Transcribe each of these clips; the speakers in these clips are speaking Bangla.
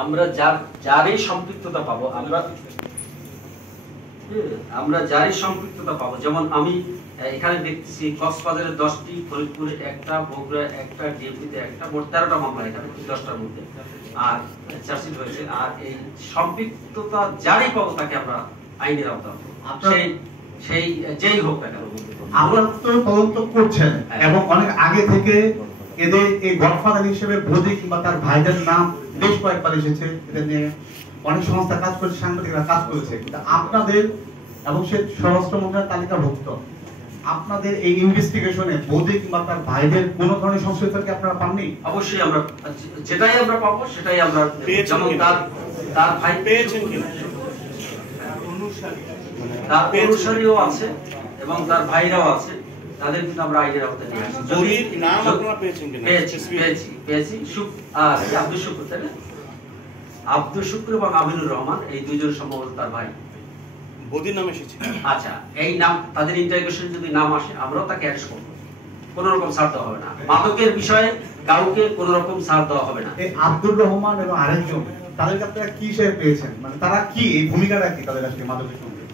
আমরা যারই সম্পৃক্ততা পাবো, আমরা যারই সম্পৃক্ততা পাবো, যেমন আমি এখানে দেখতেছি কক্সবাজারে 10টি, ফরিদপুরে একটা, বগুড়া একটা, ডিএমপিতে একটা, মোট 13টা মামলা এখানে 10টার মধ্যে আর চার্জশিট হয়েছে। আর এই সম্পৃক্ততা যারই পাবো তাকে আমরা আইনের আওতায় সেই যেই হোক না কেন আমরা তো তদন্ত করছেন এবং অনেক আগে থেকে এদের এই গডফাদার হিসেবে বদি কিংবা তার ভাইদের নাম বেশ কয়েকবার এসেছে, এটা নিয়ে অনেক সংস্থা কাজ করেছে, সাংবাদিকরা কাজ করেছে, কিন্তু আপনাদের এবং সে স্বরাষ্ট্র মন্ত্রণালয়ের তালিকাভুক্ত আপনাদের এই ইনভেস্টিগেশনে বদি কিংবা তার ভাইদের কোনো ধরনের সংশ্লিষ্টতা কি আপনারা পাননি? অবশ্যই আমরা যেটাই আমরা পাবো সেটাই আমরা, যেমন তার ভাই পেয়েছেন কিনা, তার অনুসারীও আছে এবং তার ভাইরাও আছে, তাদের কিন্তু আমরা আইনের আওতায় নিয়ে আসছি। যদি নাম আপনারা পেয়েছেন কিনা? পেয়েছি আব্দুল শুকুর, তাই না? আব্দুল শুকুর এবং আমিনুর রহমান, এই দুইজন সম্ভবত তার ভাই। বদির নাম এসেছে। আচ্ছা, এই নাম তাদের ইন্টারোগেশন যদি নাম আসে আমরাও তাকে অ্যারেস্ট করব, কোন রকম ছাড় দেওয়া হবে না। মাদকের বিষয়ে কাউকে কোন রকম ছাড় দেওয়া হবে না। এই আব্দুর রহমান এবং আরেকজন, তাদেরকে আপনারা কি হিসেবে পেয়েছেন, মানে তারা কি, এই ভূমিকাটা কি তাদের আসলে মাদকের সঙ্গে?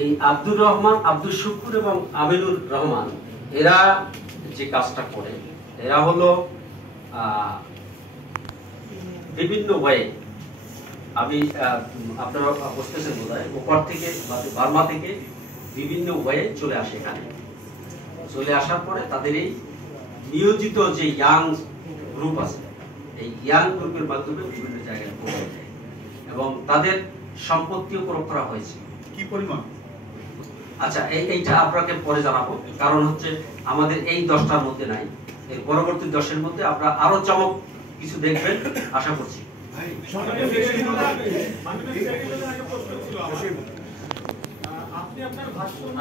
এই আব্দুর রহমান, আব্দুল শুকুর এবং আমিনুর রহমান, এরা যে কাজটা করে, এরা হলো বিভিন্ন ওয়ে, আমি আপনারা বুঝতেছেন বোধহয়, উপর থেকে বার্মা থেকে বিভিন্ন ওয়ে চলে আসে এখানে। চলে আসার পরে তাদের এই নিয়োজিত যে ইয়াং গ্রুপ আছে, এই ইয়াং গ্রুপের মাধ্যমে বিভিন্ন জায়গায় পৌঁছে যায় এবং তাদের সম্পত্তিও ক্রয় করা হয়েছে। কি পরিমাণ? আচ্ছা, এইটা আপনাকে পরে জানাবো, কারণ হচ্ছে আমাদের এই 10টার মধ্যে নাই, এর পরবর্তী 10-এর মধ্যে আপনারা আরো চমক কিছু দেখবেন আশা করছি।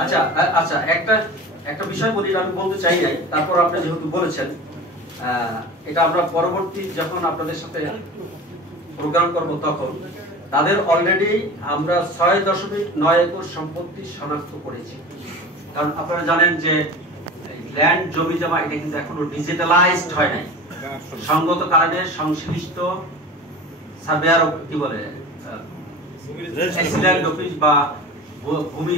আচ্ছা আচ্ছা, একটা বিষয় বলি, আমি বলতে চাই নাই, তারপর আপনি যেহেতু বলেছেন, এটা আমরা পরবর্তী যখন আপনাদের সাথে প্রোগ্রাম করব তখন তাদের অলরেডি আমরা 6.9 একর সম্পত্তি শনাক্ত করেছি। কারণ আপনারা জানেন যে ল্যান্ড জমি জমা এটা কিন্তু এখনো ডিজিটালাইজড হয় নাই, সঙ্গত কারণে সংশ্লিষ্ট সার্ভেয়ার কি বলে রেজিস্ট্রার অফিস বা ভূমি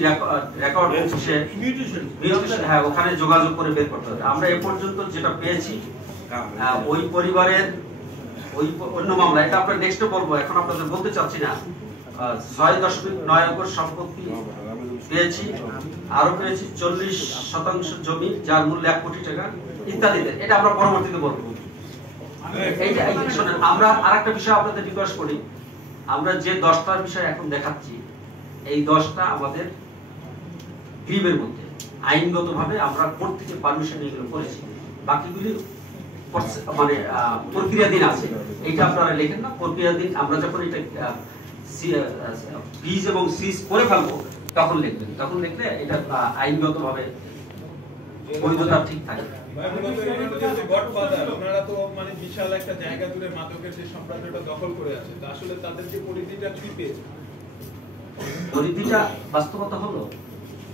রেকর্ড অফিসে, হ্যাঁ, ওখানে যোগাযোগ করে বের করতে হবে। আমরা এ পর্যন্ত যেটা পেয়েছি ওই পরিবারের ওই অন্য মামলা, এটা আপনার নেক্সটে বলবো, এখন আপনাদের বলতে চাচ্ছি না। 6.9 একর সম্পত্তি পেয়েছি, আরো পেয়েছি 40% জমি যার মূল্য 1 কোটি টাকা ইত্যাদিতে, এটা আমরা পরবর্তীতে বলবো। আমরা আরেকটা বিষয় আপনাদের রিকোয়েস্ট করি, আমরা যে 10টার বিষয় এখন দেখাচ্ছি, এই 10টা আমাদের গ্রিপের মধ্যে আইনগতভাবে আমরা কোর্ট থেকে পারমিশন নিয়ে এগুলো করেছি, বাকিগুলি মানে প্রক্রিয়াধীন আছে। এইটা আপনারা লেখেন না, প্রক্রিয়াধীন, আমরা যখন এটা ফ্রিজ এবং সিজ করে ফেলবো তখন লিখবেন, তখন লিখলে এটা আইনগতভাবে বৈধতা ঠিক থাকে। আপনারা তো মানে বিশাল একটা জায়গা জুড়ে মাদকের যে সম্প্রদায়টা দখল করে আছে, তা আসলে তাদের যে পরিধিটা কি পেয়েছে? পরিধিটা বাস্তবতা হলো,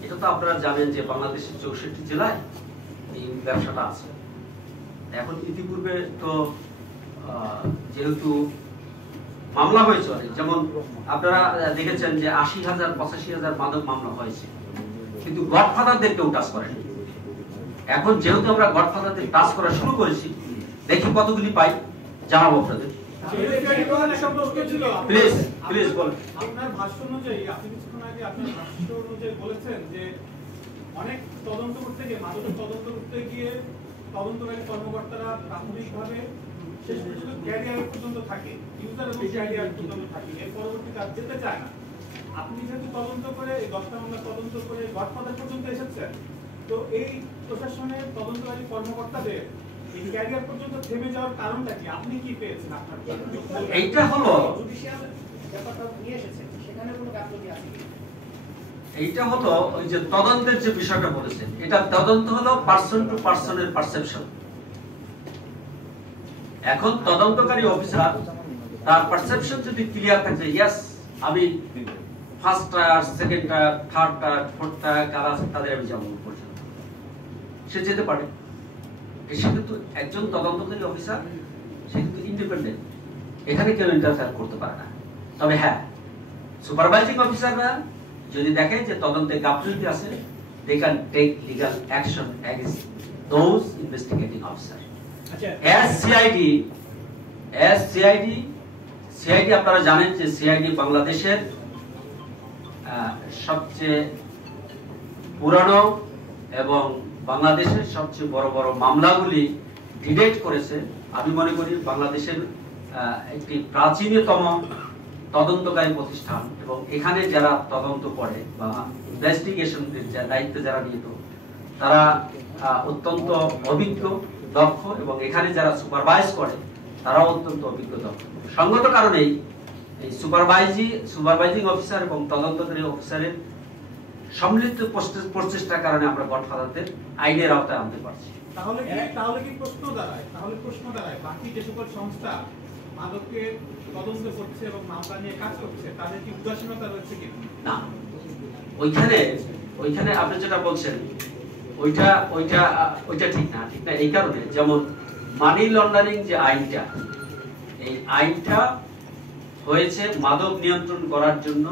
এটা তো আপনারা জানেন যে বাংলাদেশের 64 জেলায় এই ব্যবসাটা আছে। এখন ইতিপূর্বে তো যেহেতু মামলা হয়েছে অনেক, যেমন আপনারা দেখেছেন যে 80,000 85,000 মাদক মামলা হয়েছে, কিন্তু গডফাদারদের কেউ টাচ করেনি। এখন যেহেতু আমরা গডফাদারদের টাচ করা শুরু করেছি, দেখি কতগুলি পাই, জানাবো আপনাদের। প্লিজ প্লিজ বলুন। আপনার ভাষ্য অনুযায়ী আপনি কিছুক্ষণ আগে আপনার ভাষ্য অনুযায়ী বলেছেন যে অনেক তদন্ত করতে গিয়ে, মাদকের তদন্ত করতে গিয়ে তদন্তকারী কর্মকর্তারা প্রাথমিকভাবে শেষ পর্যন্ত ক্যারিয়ার পর্যন্ত থাকে, ইউজার এবং ক্যারিয়ার পর্যন্ত থাকে, এর পরবর্তী কাজ যেতে চায় না। আপনি যেহেতু তদন্ত করে এই 10টা মামলা তদন্ত করে গডফাদার পর্যন্ত এসেছেন, তো এই প্রশাসনের তদন্তকারী কর্মকর্তাদের এই ক্যারিয়ার পর্যন্ত থেমে যাওয়ার কারণটা কি? আপনি কি পেয়েছেন? আপনার এইটা হলো জুডিশিয়াল ব্যাপারটা নিয়ে এসেছেন, সেখানে কোনো গাফলতি আছে কি? এইটা হলো ওই যে তদন্তের যে বিষয়টা বলেছেন, এটা তদন্ত হলো পারসন টু পারসনের পারসেপশন। এখন তদন্তকারী অফিসার তার পারসেপশন যদি ক্লিয়ার থাকে, ইয়েস আমি first tyre, second tyre, third tyre, fourth tyre কারা আছে তাদের আমি যাবো পর্যন্ত, সে যেতে পারে। সে কিন্তু একজন তদন্তকারী অফিসার, সে কিন্তু ইন্ডিপেন্ডেন্ট, এখানে কেউ ইন্টারফেয়ার করতে পারে না। তবে হ্যাঁ, সুপারভাইজিং অফিসাররা যদি দেখে যে তদন্তে গাফিলতি আছে, they can take legal action against those investigating officer. As CID আপনারা জানেন যে CID বাংলাদেশের সবচেয়ে পুরানো এবং বাংলাদেশের সবচেয়ে বড় বড় মামলাগুলি ডিটেক্ট করেছে। আমি মনে করি বাংলাদেশের একটি প্রাচীনতম তদন্তকারী প্রতিষ্ঠান, এবং এখানে যারা তদন্ত করে বা ইনভেস্টিগেশনের দায়িত্বে যারা নিয়োজিত তারা অত্যন্ত অভিজ্ঞ, দক্ষ, এবং এখানে যারা সুপারভাইজ করে তারাও অত্যন্ত অভিজ্ঞ, দক্ষ। সঙ্গত কারণেই এই সুপারভাইজিং অফিসার এবং তদন্তকারী অফিসারের সম্মিলিত প্রচেষ্টার কারণে আমরা গডফাদারদের আইনের আওতায় আনতে পারছি। তাহলে কি প্রশ্ন দাঁড়ায় বাকি যে সকল সংস্থা মাদকের তদন্ত করছে এবং মামলা নিয়ে কাজ করছে তাদের কি উদাসীনতা রয়েছে কি না? ওইখানে আপনি যেটা বলছেন ওইটা ঠিক না এই কারণে, যেমন মানি লন্ডারিং যে আইনটা, এই আইনটা হয়েছে মাদক নিয়ন্ত্রণ করার জন্য